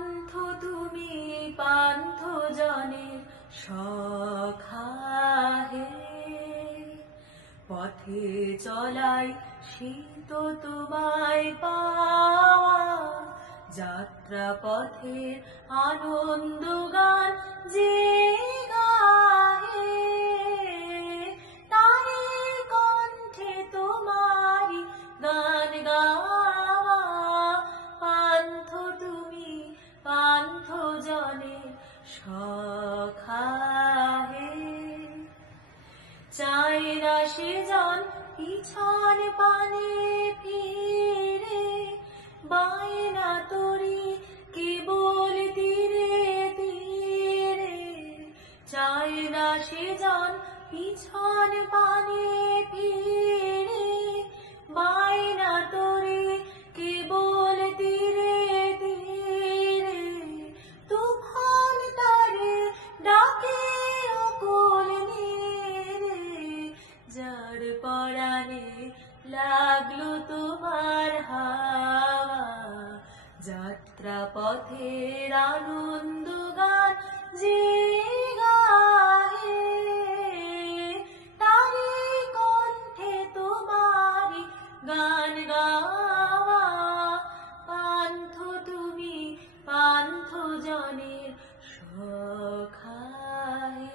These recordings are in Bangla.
পান্থ তুমি পান্থ জনের সখা হে, পথে চলাই শীত তোমায় পাওয়া, যাত্রা পথের আনন্দ গান যে গাহে, তারে কণ্ঠে তোমারি গান গাওয়া। পান্থ তুমি পান্থ জনের সখা হে, চায় না সে জন পিছন পানে ফিরে, বায়না তরি কেবল তীরে তীরে। চায় না সে জন পিছন পানে ফিরে, বায়না তরি কেবল তীরে তীরে। তুফান তারে ডাকে অকুল নীরে, যার পরাণে লাগলো তোমার হাওয়া, যাত্রা পথের আনন্দ গান যে গাহে, তারি কণ্ঠে তোমারি গান গাওয়া। পান্থ তুমি পান্থ জনের সখা হে,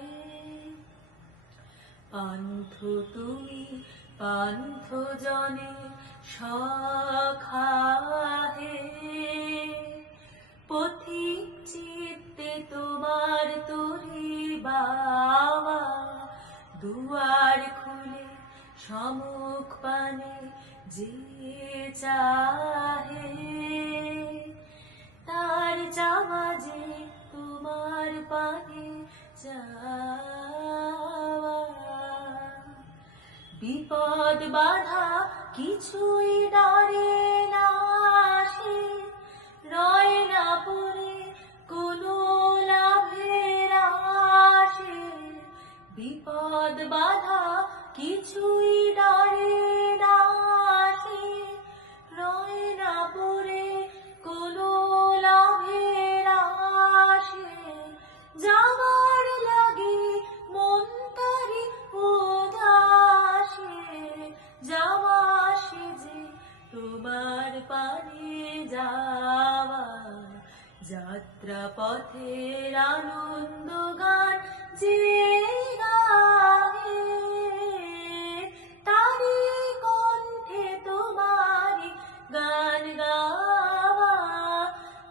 পান্থ তুমি পান্থ জনের সখা হে। পথিক চিত্তে তোমার তরি বাওয়া, দুয়ার খুলে সম্মুখ পানে যে চাহে, তার চাওয়া যে তোমার পানে যাওয়া। বিপদ বাধা কিছুই ডরে না সে, রয় না পড়ে কোনো লাভের আশে। বিপদ বাধা কিছুই ডরে না সে, রয় না পড়ে কোনো লাভের আশে। যাওয়ার লাগে মন তারি উদাসে, যাওয়া সে যে তোমার পানে যাওয়া, যাত্রা পথের আনন্দ গান যে গাহে, তারি কণ্ঠে তোমারি গান গাওয়া।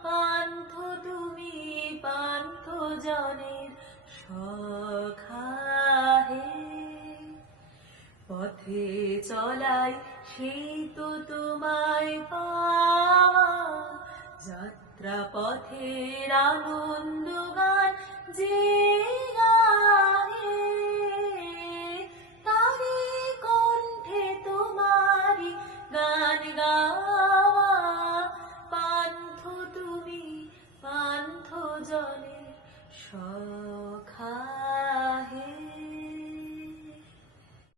পান্থ তুমি পান্থ জনের সখা হে, পথে চলাই সেই তো তোমায় পাওয়া, যাত্রা পথের আনন্দ গান